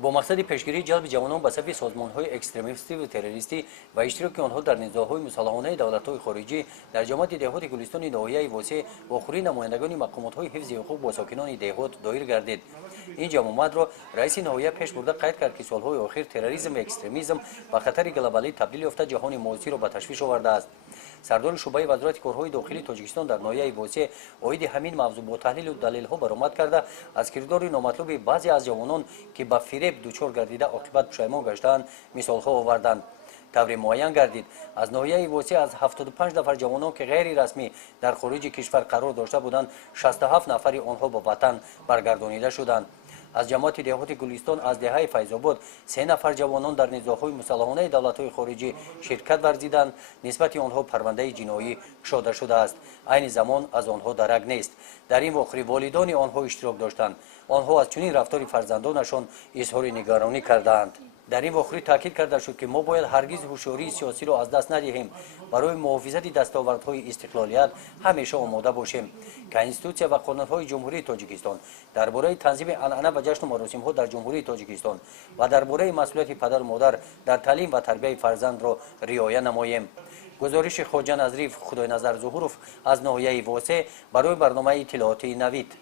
با مقصد پیشگیری جلب جوانان به صف سازمان‌های اکستریمیستی و تروریستی و اشتراک آنها در نزاع‌های مسلحانه دولت‌های خارجی در جامعه دهات گلستان ناحیه واسع و آخرین نمایندگان مقامات‌های حفظ حقوق با ساکنان دهات دایر گردید. این جمعیت را رئیس ناحیه پیش برده قید کرد که سال‌های اخیر تروریسم و اکستریمیسم به خطر گلوبالی تبدیل یافته جهان معاصر را به تشویش آورده است. سردار شعبه وزارت کارهای داخلی تاجیکستان در ناحیه واسع اوید همین موضوع با تحلیل و دلیل‌ها برآمد کرده از کردار نامطلوب بعضی از جوانان که به فریب دچار گردیده عاقبت پشیمان گشتند مثال‌ها آوردند. طور معین گردید از ناحیه واسع از 75 نفر جوانان که غیر رسمی در خارج کشور قرار داشته بودند 67 نفر آنها به وطن برگردانیده شدند. از جماعت دهات گلستان از دهه فیض‌آباد 3 نفر جوانان در نزاع‌های مسلحانه دولت‌های خارجی شرکت ورزیدند. نسبت آنها پرونده جنایی گشوده شده است. عین زمان از آنها درک نیست. در این واقعه والدان آنها اشتراک داشتند. آنها از چنین رفتار فرزندانشان اظهار نگرانی کردند. در این واقعه تاکید کرده شد که ما باید هرگز هوشیاری سیاسی را از دست ندهیم. برای محافظت دستاوردهای استقلالیت همیشه آماده باشیم. کنستیتوسیا و قانون‌های جمهوری تاجیکستان درباره تنظیم عنعنه و جشن و مراسم‌ها در جمهوری تاجیکستان و درباره مسئولیت پدر و مادر در تعلیم و تربیت فرزند را رعایت نماییم. گزارش خواجه نظریف خدای نظر ظهوروف از ناحیه واسع برای برنامه اطلاعاتی نوید.